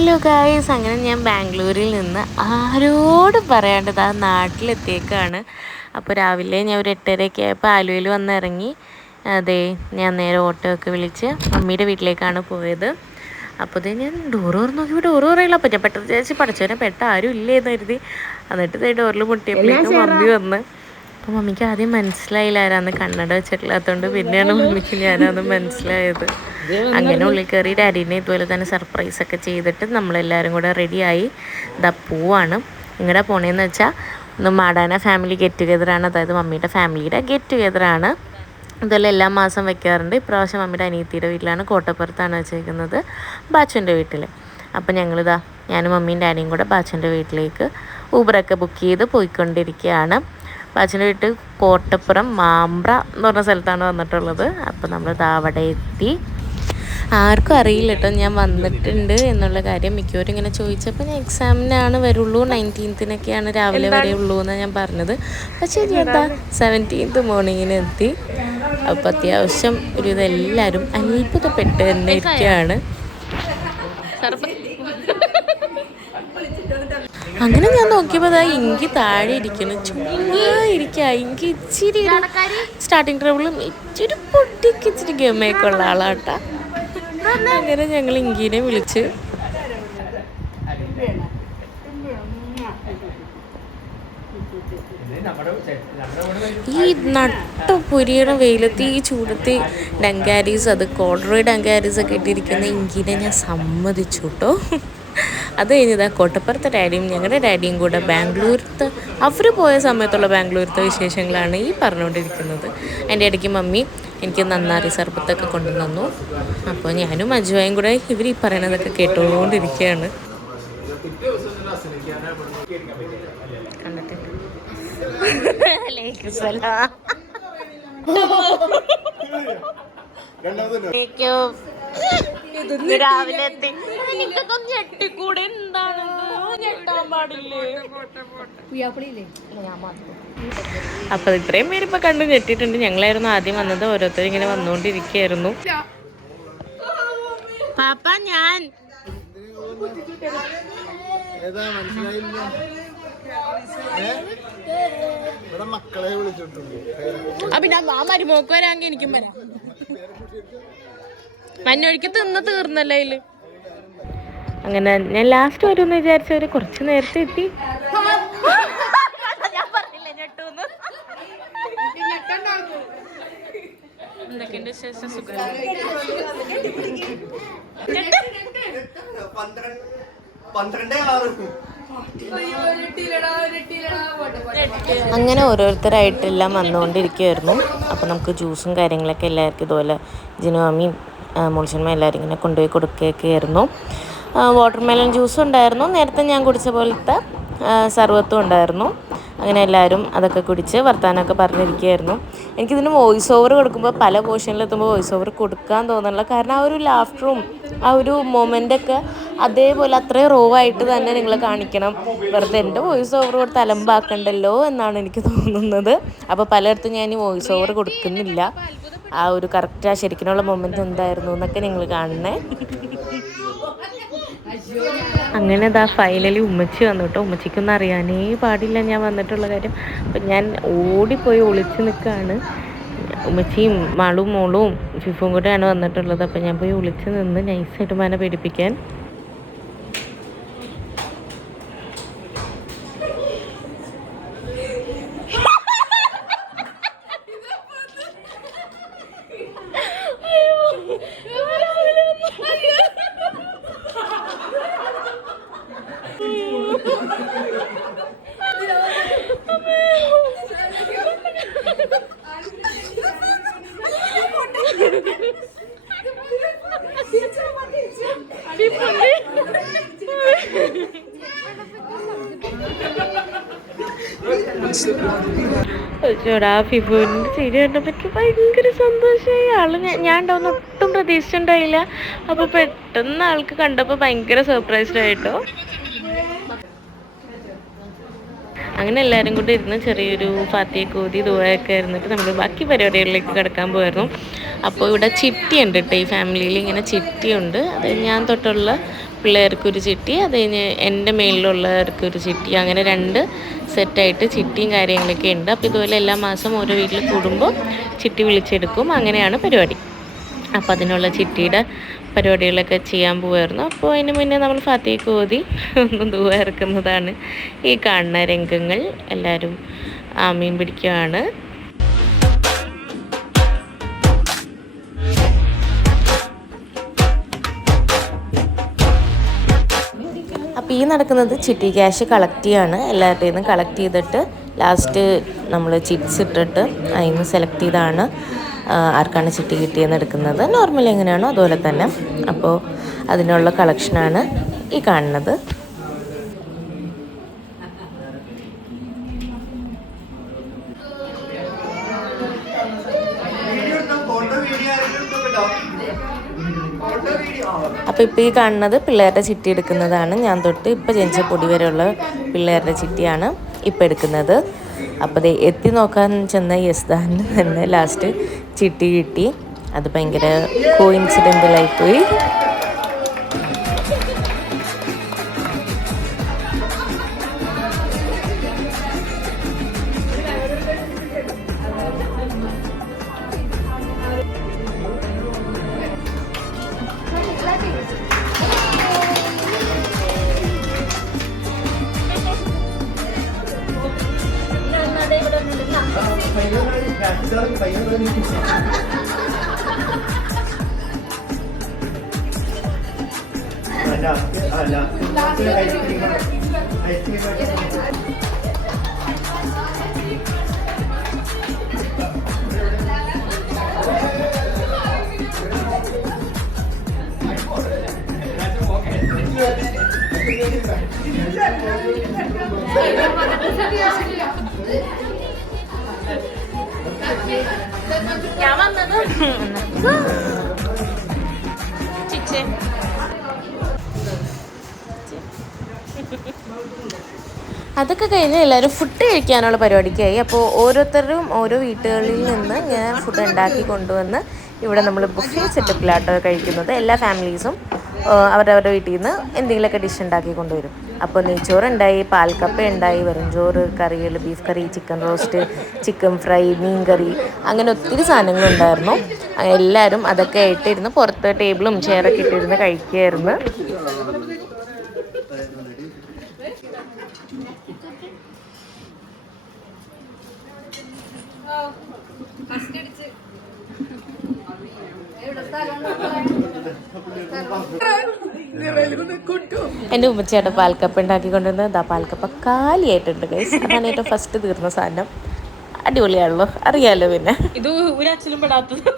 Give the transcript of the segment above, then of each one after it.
Hello guys, അങ്ങനെ ഞാൻ ബാംഗ്ലൂരിൽ നിന്ന് ആരോടും പറയാണ്ടത് ആ നാട്ടിലെത്തിയേക്കാണ്. അപ്പോൾ രാവിലെ ഞാൻ ഒരു 8:30 ആയപ്പോൾ ആലുവയിൽ വന്ന് ഇറങ്ങി. അതെ, ഞാൻ നേരെ ഓട്ടോ ഒക്കെ വിളിച്ച് മമ്മിയുടെ വീട്ടിലേക്കാണ് പോയത്. അപ്പോൾ ഞാൻ ഡോറ് തുറന്ന് നോക്കിയപ്പോൾ ഡോറ് പറയില്ല. അപ്പോൾ ഞാൻ പെട്ടെന്ന് വിചാരിച്ച് പഠിച്ചവനെ ആരും ഇല്ലേന്ന് കരുതി. എന്നിട്ട് ഡോറിൽ മുട്ടിയപ്പോഴേക്കും മമ്മി വന്ന്. അപ്പോൾ മമ്മിക്ക് ആദ്യം മനസ്സിലായില്ല ആരാന്ന്, കണ്ണട വെച്ചിട്ടില്ലാത്തതുകൊണ്ട്. പിന്നെയാണ് മമ്മിക്ക് ഞാനത് മനസ്സിലായത്. അങ്ങനെ ഉള്ളിൽ കയറി ഡാഡീനെ ഇതുപോലെ തന്നെ സർപ്രൈസൊക്കെ ചെയ്തിട്ട് നമ്മളെല്ലാവരും കൂടെ റെഡിയായി ഇതാ പോവാണ്. ഇങ്ങടെ പോണേന്ന് വെച്ചാൽ ഒന്ന് മാടാന ഫാമിലി ഗെറ്റ് ടുഗെദറാണ്, അതായത് മമ്മിയുടെ ഫാമിലിയുടെ ഗെറ്റ് ടുഗെദറാണ്. ഇതെല്ലാം എല്ലാ മാസം വെക്കാറുണ്ട്. ഇപ്രാവശ്യം മമ്മിയുടെ അനിയത്തിയുടെ വീട്ടിലാണ്, കോട്ടപ്പുറത്താണ് വെച്ചേക്കുന്നത്, ബാച്ചുൻ്റെ വീട്ടിൽ. അപ്പോൾ ഞാനും മമ്മിയും ഡാഡിയും കൂടെ ബാച്ചുൻ്റെ വീട്ടിലേക്ക് ഊബറൊക്കെ ബുക്ക് ചെയ്ത് പോയിക്കൊണ്ടിരിക്കുകയാണ്. ബാച്ചുൻ്റെ വീട്ടിൽ കോട്ടപ്പുറം മാമ്പ്ര എന്ന് പറഞ്ഞ സ്ഥലത്താണ് വന്നിട്ടുള്ളത്. അപ്പോൾ നമ്മൾ അവിടെ എത്തി. ആർക്കും അറിയില്ല കേട്ടോ ഞാൻ വന്നിട്ടുണ്ട് എന്നുള്ള കാര്യം. മിക്കവരും ഇങ്ങനെ ചോദിച്ചപ്പോൾ ഞാൻ എക്സാമിനാണ് വരുള്ളൂ, 19th രാവിലെ വരെ ഉള്ളൂ എന്നാണ് ഞാൻ പറഞ്ഞത്. പക്ഷേ എന്താ 17th മോർണിംഗിന് എത്തി. അപ്പോൾ അത്യാവശ്യം ഒരു ഇതെല്ലാവരും അത്ഭുതപ്പെട്ട് തന്നെ ഇരിക്കുകയാണ്. അങ്ങനെ ഞാൻ നോക്കിയപ്പോൾ ഇങ്കി താഴെ ഇരിക്കുന്നു, ചുമ്മാ ഇരിക്കുക. ഇങ്കി ഇച്ചിരി സ്റ്റാർട്ടിങ് ട്രബിളും ഇച്ചിരി പൊട്ടിക്ക് ഇച്ചിരി ഗമയൊക്കെ ഉള്ള ആളാട്ടാ. അങ്ങനെ ഞങ്ങൾ ഇങ്കിനെ വിളിച്ച് ഈ നട്ടുപൊരിയുടെ വെയിലത്ത് ഈ ചൂടത്ത് ഡങ്കാരീസ്, അത് കോഡ്രോയ് ഡങ്കാരീസൊക്കെ ഇട്ടിരിക്കുന്ന ഇങ്കിനെ ഞാൻ സമ്മതിച്ചു കേട്ടോ. അത് കഴിഞ്ഞതാ കോട്ടപ്പുറത്തെ ഡാഡിയും ഞങ്ങളുടെ ഡാഡിയും കൂടെ ബാംഗ്ലൂരത്തെ അവർ പോയ സമയത്തുള്ള ബാംഗ്ലൂരത്തെ വിശേഷങ്ങളാണ് ഈ പറഞ്ഞുകൊണ്ടിരിക്കുന്നത്. എൻ്റെ ഇടയ്ക്ക് മമ്മി എനിക്ക് നന്നാറി സർബത്തൊക്കെ കൊണ്ടുവന്നു. അപ്പോൾ ഞാനും അജുവായും കൂടെ ഇവർ ഈ പറയണതൊക്കെ കേട്ടുകൊണ്ടിരിക്കുകയാണ്. രാവിലെ എത്തി ഞെട്ടിക്കൂടെ, എന്താണ് ഞെട്ടാൻ പാടില്ലേ? അപ്പൊ ഇത്രയും പേരിപ്പൊ കണ്ടു ഞെട്ടിയിട്ടുണ്ട്. ഞങ്ങളായിരുന്നു ആദ്യം വന്നത്, ഓരോരുത്തരും ഇങ്ങനെ വന്നുകൊണ്ടിരിക്കുകയായിരുന്നു. പാപ്പ ഞാൻ പിന്നെ മരുമോക്ക് വരാമെങ്കിൽ എനിക്കും വരാം. മഞ്ഞൊഴിക്ക് തിന്ന് തീർന്നല്ലോ അതില്. അങ്ങനെ ഞാൻ ലാസ്റ്റ് വരുമെന്ന് വിചാരിച്ചവര് കുറച്ച് നേരത്തെ എത്തി. ഞാൻ പറഞ്ഞില്ല ഞെട്ടൂന്ന്. എന്തൊക്കെയുണ്ട് വിശേഷം? സുഖം. അങ്ങനെ ഓരോരുത്തരായിട്ടെല്ലാം വന്നുകൊണ്ടിരിക്കുമായിരുന്നു. അപ്പോൾ നമുക്ക് ജ്യൂസും കാര്യങ്ങളൊക്കെ എല്ലാവർക്കും ഇതുപോലെ ജിനുവാമിയും മുളിച്ചന്മ എല്ലാവരും ഇങ്ങനെ കൊണ്ടുപോയി കൊടുക്കുകയൊക്കെ ആയിരുന്നു. വാട്ടർമെലൺ ജ്യൂസും ഉണ്ടായിരുന്നു, നേരത്തെ ഞാൻ കുടിച്ച പോലത്തെ സർവത്തും ഉണ്ടായിരുന്നു. അങ്ങനെ എല്ലാവരും അതൊക്കെ കുടിച്ച് വർത്താനമൊക്കെ പറഞ്ഞിരിക്കുകയായിരുന്നു. എനിക്കിതിന് വോയിസ് ഓവർ കൊടുക്കുമ്പോൾ പല പോർഷനിലെത്തുമ്പോൾ വോയിസ് ഓവർ കൊടുക്കാൻ തോന്നുന്നില്ല. കാരണം ആ ഒരു ലാഫ്റ്ററും ആ ഒരു മൊമെൻ്റൊക്കെ അതേപോലെ അത്രയും റോ ആയിട്ട് തന്നെ നിങ്ങൾ കാണിക്കണം. വെറുതെ എൻ്റെ വോയിസ് ഓവർ കൊടുത്ത് അലമ്പാക്കണ്ടല്ലോ എന്നാണ് എനിക്ക് തോന്നുന്നത്. അപ്പോൾ പലയിടത്തും ഞാൻ ഈ വോയിസ് ഓവർ കൊടുക്കുന്നില്ല. ആ ഒരു കറക്റ്റ് ശരിക്കുള്ള മൊമെൻ്റ് എന്തായിരുന്നു എന്നൊക്കെ നിങ്ങൾ കാണണേ. അങ്ങനെ ഫൈനലി ഉമ്മച്ചി വന്നു കേട്ടോ. ഉമ്മച്ചിക്കൊന്നും അറിയാനേ പാടില്ല ഞാൻ വന്നിട്ടുള്ള കാര്യം. അപ്പം ഞാൻ ഓടിപ്പോയി ഒളിച്ച് നിൽക്കുകയാണ്. ഉമ്മച്ചിയും മാളും മോളും ഫിഫും കൂടെയാണ് വന്നിട്ടുള്ളത്. അപ്പം ഞാൻ പോയി ഒളിച്ച് നിന്ന് നൈസായിട്ട് മനെ പേടിപ്പിക്കാൻ. ചോടാ ഫിഫുവിൻ്റെ ചിരി കണ്ടപ്പോൾ എനിക്ക് ഭയങ്കര സന്തോഷമായി. ആള് ഞാൻ ഉണ്ടാവുന്ന ഒട്ടും പ്രതീക്ഷിച്ചിട്ടുണ്ടായില്ല. അപ്പോൾ പെട്ടെന്ന് ആൾക്ക് കണ്ടപ്പോൾ ഭയങ്കര സർപ്രൈസ്ഡ് ആയിട്ടോ. അങ്ങനെ എല്ലാവരും കൂടി ഇരുന്ന് ചെറിയൊരു ഫാത്തിയൊക്കെ ഊതി ദുആയൊക്കെ ഇരുന്നിട്ട് നമ്മൾ ബാക്കി പരിപാടികളിലേക്ക് കിടക്കാൻ പോയിരുന്നു. അപ്പോൾ ഇവിടെ ചിട്ടിയുണ്ട് കേട്ടോ, ഈ ഫാമിലിയിൽ ഇങ്ങനെ ചിട്ടിയുണ്ട്. അത് ഞാൻ തൊട്ടുള്ള പിള്ളേർക്കൊരു ചിട്ടി, അത് കഴിഞ്ഞ് എൻ്റെ മേലിലുള്ളവർക്കൊരു ചിട്ടി, അങ്ങനെ 2 സെറ്റായിട്ട് ചിട്ടിയും കാര്യങ്ങളൊക്കെ ഉണ്ട്. അപ്പോൾ ഇതുപോലെ എല്ലാ മാസം ഓരോ വീട്ടിൽ കൂടുമ്പോൾ ചിട്ടി വിളിച്ചെടുക്കും. അങ്ങനെയാണ് പരിപാടി. അപ്പോൾ അതിനുള്ള ചിട്ടിയുടെ പരിപാടികളൊക്കെ ചെയ്യാൻ പോവായിരുന്നു. അപ്പോൾ അതിന് മുന്നേ നമ്മൾ ഫാത്തിഹയ്ക്ക് ഓതി ഒന്ന് ദുആ ഇറക്കുന്നതാണ് ഈ കാണുന്ന രംഗങ്ങൾ. എല്ലാവരും ആമീൻ പിടിക്കുകയാണ്. അപ്പോൾ ഈ നടക്കുന്നത് ചിട്ടി ക്യാഷ് കളക്ട് ചെയ്യാണ്. എല്ലാവരുടെയും നിന്ന് കളക്ട് ചെയ്തിട്ട് ലാസ്റ്റ് നമ്മൾ ചിപ്സ് ഇട്ടിട്ട് അതിൽ നിന്ന് സെലക്ട് ചെയ്താണ് ആർക്കാണ് ചിട്ടി കിട്ടിയെന്ന് എടുക്കുന്നത്. നോർമലി എങ്ങനെയാണോ അതുപോലെ തന്നെ. അപ്പോൾ അതിനുള്ള കളക്ഷനാണ് ഈ കാണുന്നത്. അപ്പോൾ ഇപ്പോൾ ഈ കാണുന്നത് പിള്ളേരുടെ ചിട്ടി എടുക്കുന്നതാണ്. ഞാൻ തൊട്ട് ഇപ്പോൾ ജനിച്ച പൊടി വരെയുള്ള പിള്ളേരുടെ ചിട്ടിയാണ് ഇപ്പോൾ എടുക്കുന്നത്. അപ്പോൾ എത്തി നോക്കാൻ ചെന്ന യസ്ദാന് തന്നെ ലാസ്റ്റ് ചിട്ടി കിട്ടി. അത് ഭയങ്കര കോയിൻസിഡൻ്റലായിപ്പോയി. ഞാൻ വന്നത് ചിച്ചേ അതൊക്കെ കഴിഞ്ഞ് എല്ലാവരും ഫുഡ് കഴിക്കാനുള്ള പരിപാടിക്കായി. അപ്പോൾ ഓരോരുത്തരും ഓരോ വീട്ടുകളിൽ നിന്ന് ഞാൻ ഫുഡ് ഉണ്ടാക്കി കൊണ്ടുവന്ന് ഇവിടെ നമ്മൾ ബുഫേ സെറ്റപ്പിലാട്ടോ കഴിക്കുന്നത്. എല്ലാ ഫാമിലീസും അവരവരുടെ വീട്ടിൽ നിന്ന് എന്തെങ്കിലുമൊക്കെ ഡിഷ് ഉണ്ടാക്കി കൊണ്ടുവരും. അപ്പോൾ നെയ്ച്ചോറുണ്ടായി, പാൽക്കപ്പ ഉണ്ടായി, വെറുംചോറ്, കറികൾ, ബീഫ് കറി, ചിക്കൻ റോസ്റ്റ്, ചിക്കൻ ഫ്രൈ, മീൻ കറി, അങ്ങനെ ഒത്തിരി സാധനങ്ങളുണ്ടായിരുന്നു. എല്ലാവരും അതൊക്കെ ആയിട്ടിരുന്ന് പുറത്ത് ടേബിളും ചെയറൊക്കെ ഇട്ടിരുന്ന് കഴിക്കുകയായിരുന്നു. എൻ്റെ ഉമ്മച്ചേട്ടൻ പാൽക്കപ്പ ഉണ്ടാക്കിക്കൊണ്ടിരുന്നത്. പാൽക്കപ്പ കാലിയായിട്ടുണ്ട് ഗൈസ്. അതാണ് ഏറ്റവും ഫസ്റ്റ് തീർന്ന സാധനം. അടിപൊളിയാണല്ലോ, അറിയാലോ. പിന്നെ ഇത് ഒരച്ചിലും പെടാത്തത്.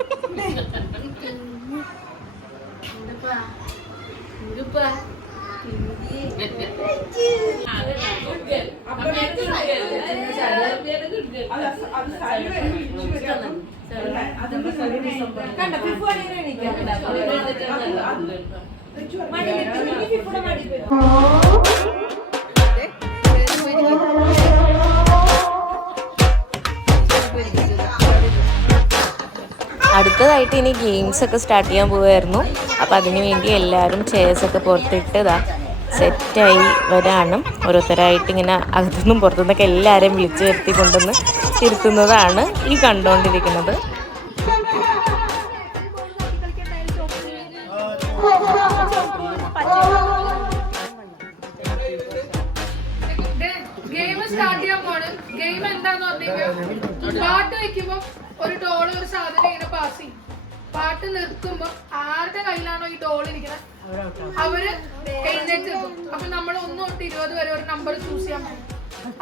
അടുത്തതായിട്ട് ഇനി ഗെയിംസ് ഒക്കെ സ്റ്റാർട്ട് ചെയ്യാൻ പോവുമായിരുന്നു. അപ്പോൾ അതിന് വേണ്ടി എല്ലാവരും ചെയർസൊക്കെ പുറത്തിട്ട് സെറ്റായി വരാണ്. ഓരോരുത്തരായിട്ട് ഇങ്ങനെ അകത്തുനിന്നും പുറത്തുനിന്നൊക്കെ എല്ലാവരെയും വിളിച്ചു വരുത്തി കൊണ്ടുവന്ന് ഇരുത്തുന്നതാണ് ഈ കണ്ടുകൊണ്ടിരിക്കുന്നത്. ഗെയിം എന്താന്ന് പറഞ്ഞാൽ പാട്ട് വെക്കുമ്പോ ഒരു ഡോള് ഒരു സാധനം ഇങ്ങനെ പാസ് ചെയ്യും. പാട്ട് നിർത്തുമ്പോ ആരുടെ കയ്യിലാണോ ഈ ഡോൾ ഇരിക്കുന്നത് അവര് എഴുന്നേറ്റ് നിൽക്കും. അപ്പൊ നമ്മൾ 1 തൊട്ട് 20 വരെ ഒരു നമ്പർ ചൂസ് ചെയ്യാൻ പറ്റും.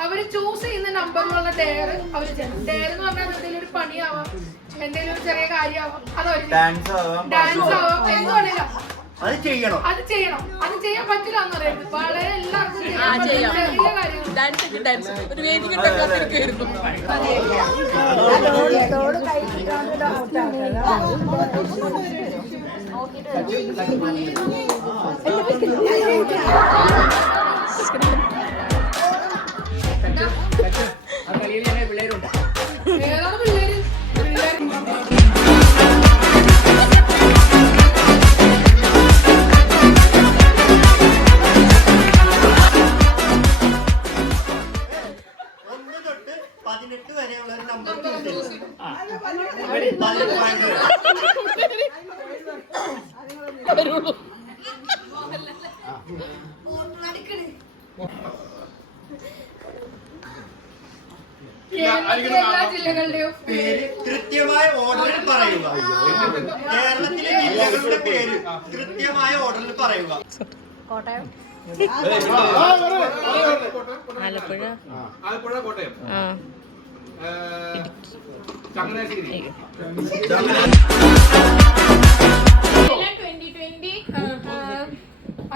അവര് ചൂസ് ചെയ്യുന്ന നമ്പറിലുള്ള ഡെയർ അവര് ചെയ്യണം. ഡെയർ എന്ന് പറഞ്ഞാൽ എന്തെങ്കിലും ഒരു പണിയാവാം, എന്തെങ്കിലും ഒരു ചെറിയ കാര്യമാവാം, ഡാൻസ് ആവാം, എന്ത് വേണേലും അത് ചെയ്യണം. അത് ചെയ്യാൻ പറ്റില്ല എന്ന് പറയുന്നത് വളരെ എല്ലാവർക്കും ചെറിയ കാര്യങ്ങൾ. ഒരു വേദിക ഏതാണ് പിള്ളേര്? കേരളത്തിലെ എല്ലാ ജില്ലകളുടെയും പേര് കൃത്യമായ ഓർഡറിൽ പറയുക. കേരളത്തിലെ ജില്ലകളുടെ പേര് കൃത്യമായ ഓർഡറിൽ പറയുക. കോട്ടയം, ആലപ്പുഴ, ആലപ്പുഴ, കോട്ടയം, ചങ്ങനാശ്ശേരി. 2020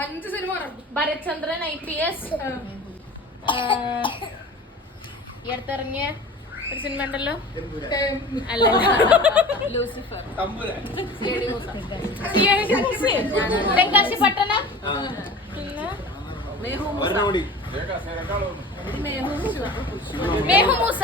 5 cinema Bharathchandran IPS. ഈ അടുത്തിറങ്ങിയ ഒരു സിനിമ ഉണ്ടല്ലോ, അല്ല ലൂസിഫർ, തെങ്കാശി പട്ടണം, പിന്നെ മേഹുമൂസ.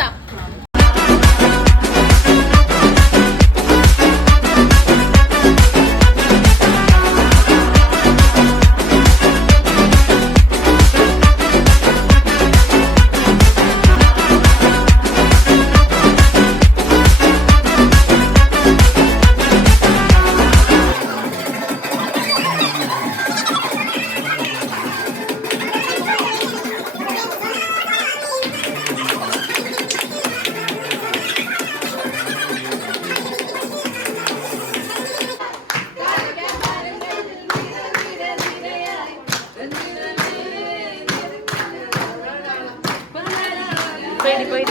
പോയി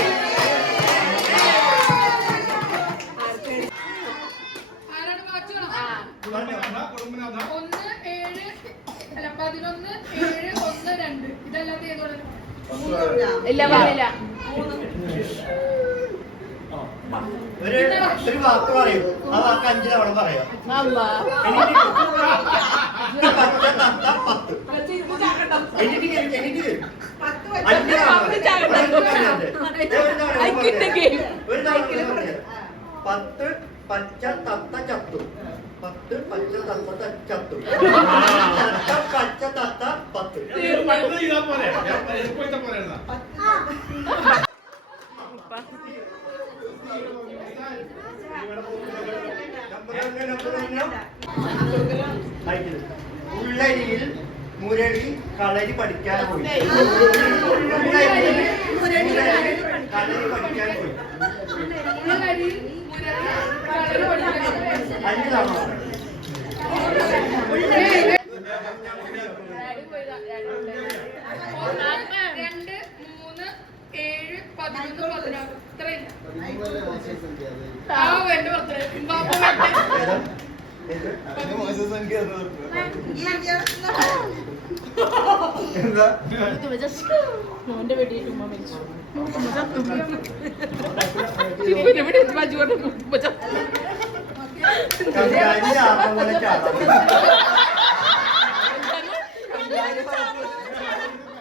ആരാണ് വായിച്ചോളാം? 1 7 അല്ല 11 7 1 2 ഇതല്ലാതെ ഏതോടെ ഇല്ല പറയില്ല. ഒരു വാക്ക് പറയൂ. ആ വാക്ക് 5 തവണ പറയാം. പത്ത് പച്ച തത്ത ചത്തു. 10 പച്ച തത്ത ചത്തു. പച്ച തത്ത 10. ഉള്ളരിയിൽ മുരളി കളരി പഠിക്കാൻ പോയി. കളരി പഠിക്കാൻ പോയി. 5 തവണ 2 3 7 11 16 ഇത്രയില്ല. എന്റെ ബർത്ത്ഡേ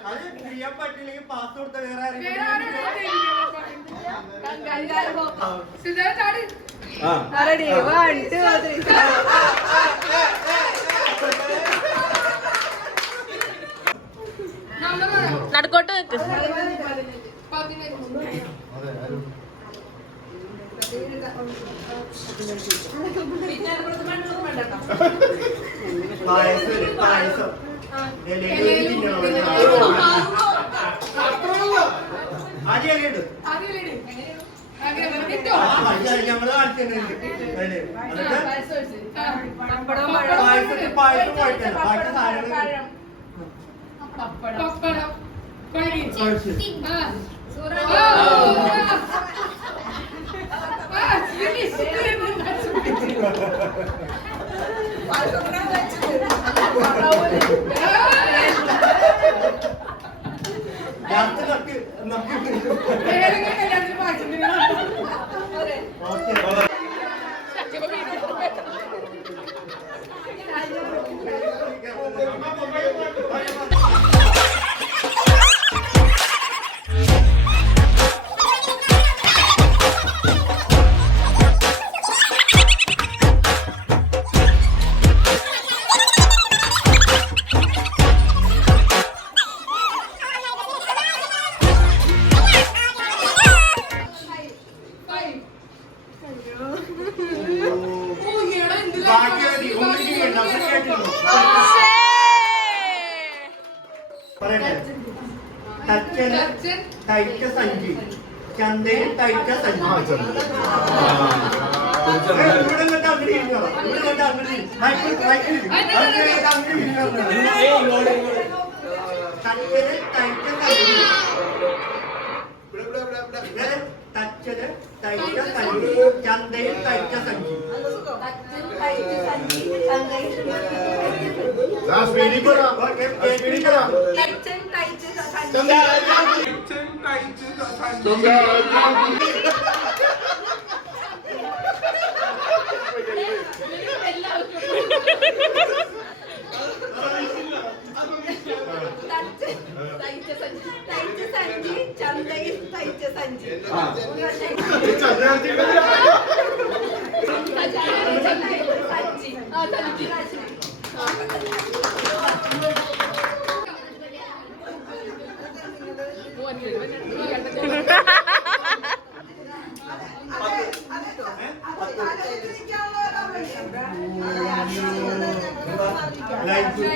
അത് ചെയ്യാൻ പറ്റില്ലെങ്കിൽ പാസ് കൊടുത്ത വേറെ നടക്കോട്ട് നിൽക്ക്. 15 പായസം പായസം ആദ്യമായിട്ട് ഞങ്ങള് കാണിച്ചിട്ടുണ്ട്. പായസത്തിൽ പായസം കുഴപ്പമില്ല. ബാക്കി സാധനങ്ങൾ പപ്പടം പറയട്ടെ. തച്ചന് തയ്ച്ച സഞ്ചി, ചന്തയിൽ തയ്ച്ച സഞ്ചി. ഇവിടെ കണ്ട അങ്ങനെ ഇരിക്കണം. ഇവിടെ കണ്ട അങ്ങനെ തച്ചന് തയ്ച്ച സഞ്ചി, തച്ചന് തയ്ച്ച സഞ്ചി, ചന്തയിൽ തയ്ച്ച സഞ്ചി.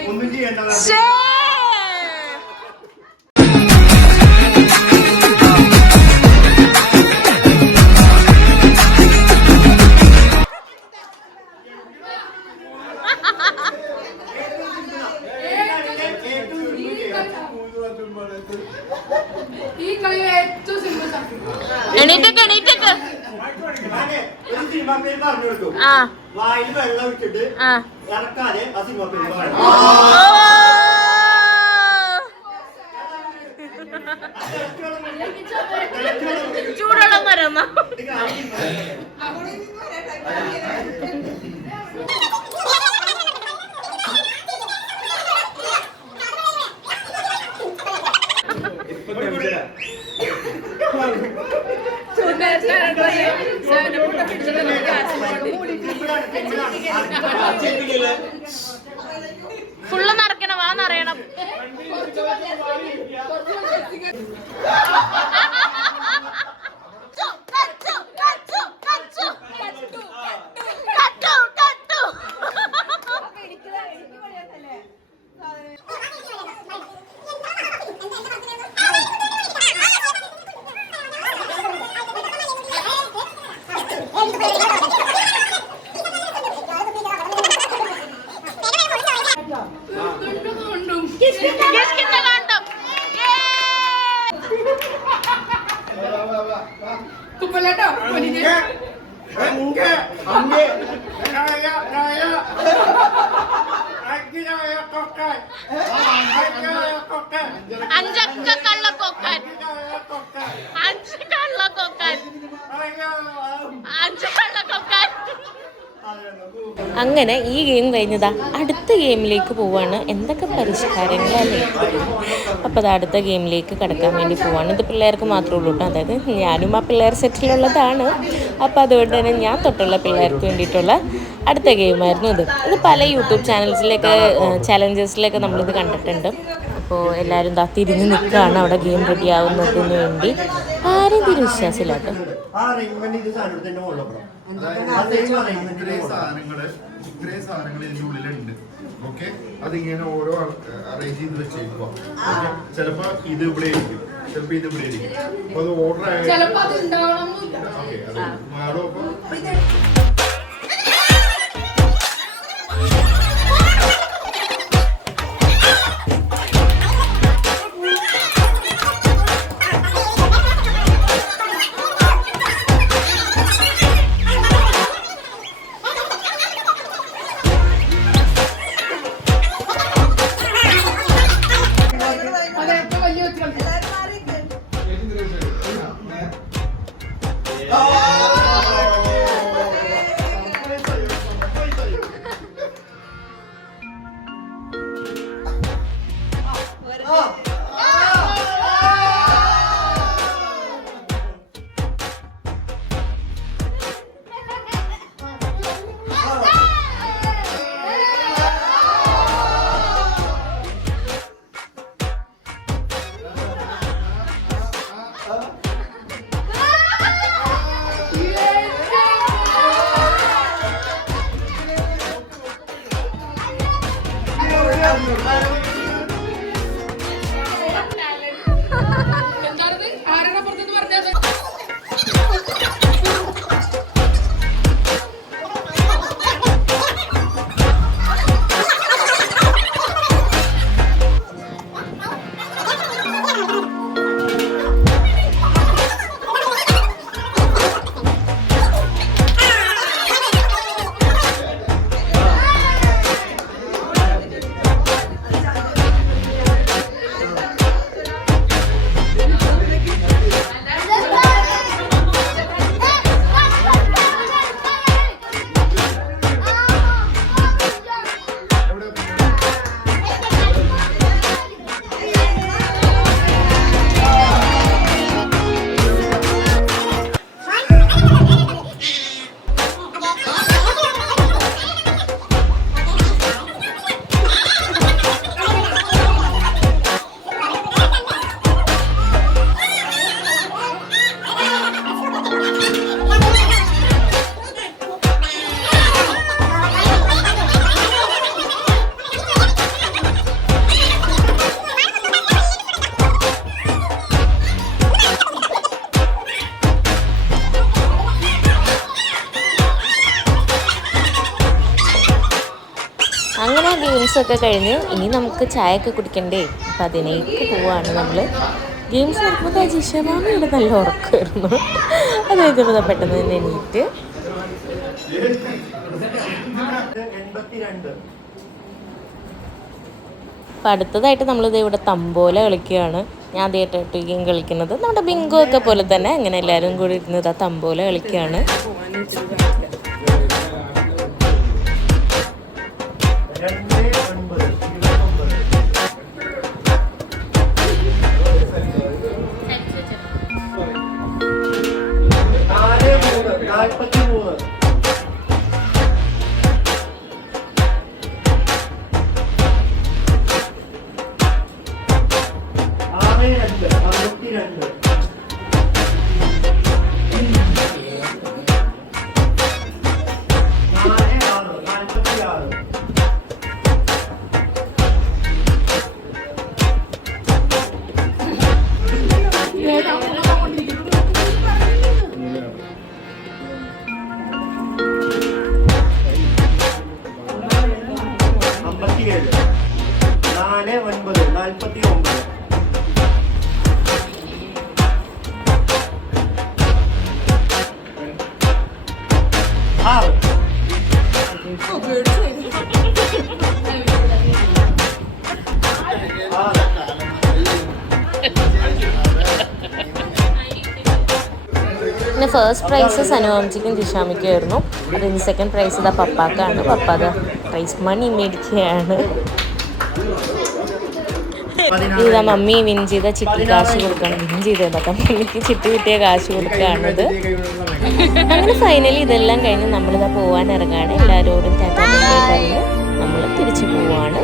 ഒന്നും ചെയ്യണ്ട. ഈ കളി ഏറ്റവും സിമ്പിൾ. ഒരു സിനിമ പേര് പറഞ്ഞു കൊടുക്കും. വായിൽ വെള്ളം ഇട്ടിട്ട് ഇറക്കാതെ ആ സിനിമ പേര് പറഞ്ഞു. ചൂടുള്ള മരം. ഫുള്ള് നിറയ്ക്കണം, വാ നിറയണം. അഞ്ചക്ക കള്ളക്കൊക്കൻ, അഞ്ച് കള്ളക്കൊക്കൻ, അഞ്ച് കള്ളക്കൊക്കൻ. അങ്ങനെ ഈ ഗെയിം കഴിഞ്ഞതാ അടുത്ത ഗെയിമിലേക്ക് പോവാണ്. എന്തൊക്കെ പരിഷ്കാരങ്ങളല്ലേ. അപ്പോൾ അത് അടുത്ത ഗെയിമിലേക്ക് കടക്കാൻ വേണ്ടി പോവാണ്. ഇത് പിള്ളേർക്ക് മാത്രമേ ഉള്ളൂ കേട്ടോ. അതായത് ഞാനും ആ പിള്ളേർ സെറ്റിലുള്ളതാണ്. അപ്പോൾ അതുകൊണ്ട് തന്നെ ഞാൻ തൊട്ടുള്ള പിള്ളേർക്ക് വേണ്ടിയിട്ടുള്ള അടുത്ത ഗെയിമായിരുന്നു ഇത്. ഇത് പല യൂട്യൂബ് ചാലഞ്ചസിലൊക്കെ നമ്മളിത് കണ്ടിട്ടുണ്ട്. അപ്പോൾ എല്ലാവരും തിരിഞ്ഞ് നിൽക്കുകയാണ് അവിടെ ഗെയിം റെഡി ആവുന്നതിന് വേണ്ടി. ആരും തിരുവിശ്വാസമില്ല കേട്ടോ. ഇത്രയും സാധനങ്ങൾ ഇതിന്റെ ഉള്ളിലുണ്ട്. ഓക്കെ, അതിങ്ങനെ ഓരോ അറേഞ്ച് ചെയ്ത് വെച്ചേക്കുക. ചിലപ്പോ ഇത് ഇവിടെ ആയിരിക്കും, ചിലപ്പോ ഇത് ഇവിടെ ആയിരിക്കും. അപ്പൊ അത് ഓർഡർ ആയ ഓക്കെ അത് മാറും. ഗെയിംസൊക്കെ കഴിഞ്ഞ് ഇനി നമുക്ക് ചായ ഒക്കെ കുടിക്കണ്ടേ. അപ്പം അതിലേക്ക് പോവാണ് നമ്മൾ. ഗെയിംസ് നടക്കുമ്പോൾ ജിഷമാമിയുടെ നല്ല ഉറക്കമായിരുന്നു. അത് കഴിഞ്ഞപ്പോൾ പെട്ടെന്ന് തന്നെ എണീറ്റ്. 82. അപ്പം അടുത്തതായിട്ട് നമ്മളിത് ഇവിടെ തമ്പോല കളിക്കുകയാണ്. ഞാൻ ആദ്യമായിട്ടായിട്ട് ഈ ഗെയിം കളിക്കുന്നത്. നമ്മുടെ ബിങ്കോ ഒക്കെ പോലെ തന്നെ അങ്ങനെ എല്ലാവരും കൂടി ഇരുന്നത് ആ തമ്പോല കളിക്കുകയാണ്. 6. പിന്നെ ഫസ്റ്റ് പ്രൈസ് സനുവാമിച്ചിക്കും ജിഷാമിക്കുമായിരുന്നു. അതിന് സെക്കൻഡ് പ്രൈസ് ഇതാ പപ്പാക്കാണ്. പപ്പ അത് പ്രൈസ് മണി മേടിക്കുകയാണ്. ഇതാ മമ്മി വിൻ ചെയ്ത ചിട്ടി കാശ് കൊടുക്കുകയാണ്. വിൻ ചെയ്തതൊക്കെ മമ്മിക്ക് ചിട്ടി കിട്ടിയ കാശ് കൊടുക്കുകയാണത്. അങ്ങനെ ഫൈനലി ഇതെല്ലാം കഴിഞ്ഞ് നമ്മളിതാ പോകാൻ ഇറങ്ങാണ്. എല്ലാവരോടും ടാറ്റാ പറഞ്ഞ് നമ്മൾ തിരിച്ചു പോവാണ്.